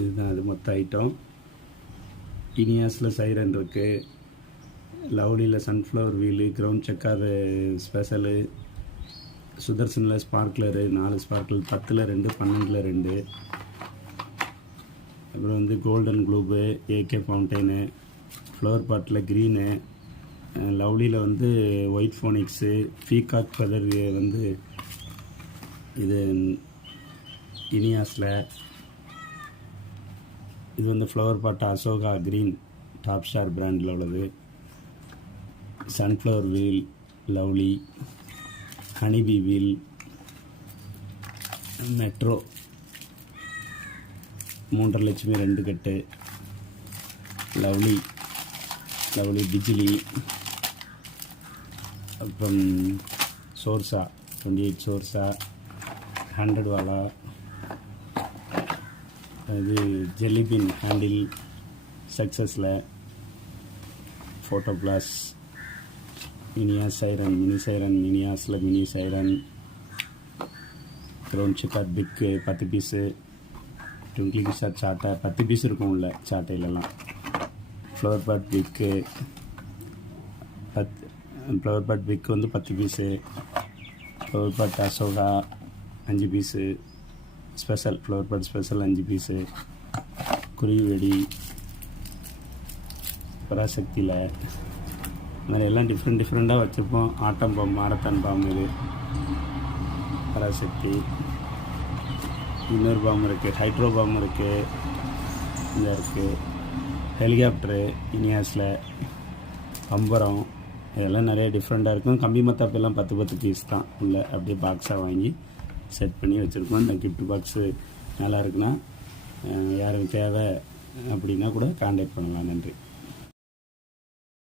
இதுதான் அது மொத்த ஐட்டம். இனியாஸில் சைரன் இருக்குது, லவ்லியில் sunflower wheel, ground chakkar special, சுதர்சனில் ஸ்பார்க்லரு 4 ஸ்பார்க்கிள், 10ல் 2, 12ல் 2. அப்புறம் வந்து கோல்டன் குளூபு, AK fountain, flower bottle green, லவ்லியில் வந்து ஒயிட் ஃபோனிக்ஸு, பீகாக் ஃபெதர் வந்து இது இனியாஸில். இது வந்து ஃப்ளவர் பாட்டு அசோகா க்ரீன் டாப் ஸ்டார் பிராண்டில் உள்ளது. Sunflower wheel lovely, honeybee wheel, metro 3.5 லட்சம் 2 கட்டு, லவ்லி பிஜிலி, அப்புறம் சோர்ஸா 28 சோர்ஸா 100 வாலா, இது ஜெல்லிபின் ஹேண்டில் சக்ஸஸில், ஃபோட்டோ கிளாஸ், மினியாஸ் சைரன், மினி சைரன், மினியாஸில் mini siren, ground chakkar big 10 piece, twinkling star சாட்டை 10 பீஸ் இருக்கும் உள்ள சாட்டையிலலாம். ஃப்ளவர் பாட் பிக்கு ஃப்ளவர் பாட் பிக்கு வந்து 10 piece, flower pot Ashoka 5 piece, special flower pot special 5 piece, குருவி வெடி பராசக்தியில். இந்த மாதிரி எல்லாம் டிஃப்ரெண்ட்டாக வச்சுருப்போம். ஆட்டம் பாம்பு, மாரத்தான் பாம்பு, இது பராசக்தி. இன்னொரு பாம்பு இருக்குது, ஹைட்ரோ பாம்பு இருக்குது, இதாக இருக்குது, ஹெலிகாப்டரு இனியாஸில், பம்பரம், இதெல்லாம் நிறைய டிஃப்ரெண்ட்டாக இருக்கும். கம்பி மத்தாப்பெல்லாம் 10 பீஸ் தான் உள்ள அப்படியே பாக்ஸாக வாங்கி செட் பண்ணி வச்சுருக்கோம். இந்த கிஃப்ட் பாக்ஸு நல்லா இருக்குன்னா யாருக்கு தேவை அப்படின்னா கூட கான்டாக்ட் பண்ணலாம். நன்றி.